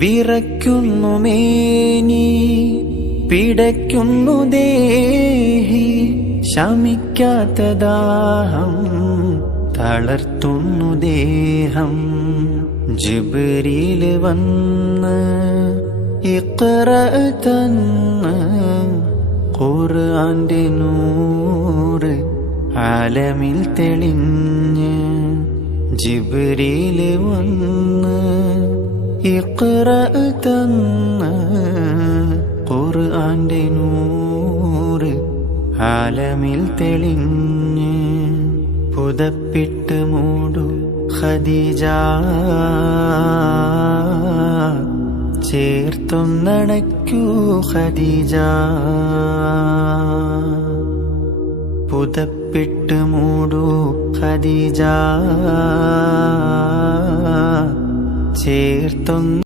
വിറയ്ക്കുന്നു മേനി, പിടയ്ക്കുന്നു ദേഹി, ശമിക്കാത്ത ദാഹം തളർത്തുന്നു ദേഹം. ജിബ്രീൽ വന്ന് ഇഖ്റ തന്ന്, ഖുർആന്റെ നൂറ് ആലമിൽ തെളിഞ്ഞ്. ജിബ്രീൽ വന്ന് ഇഖ്റ തന്ന്, ഖുർആന്റെ നൂറ് ആലമിൽ തെളിഞ്ഞ്. പുതപ്പിട്ട് മൂടു ഖദീജ, ചേർത്തൊന്നണയ്ക്കൂ ഖദീജ. പുതപ്പിട്ട് മൂടു ഖദീജ, ചേർത്തൊന്ന്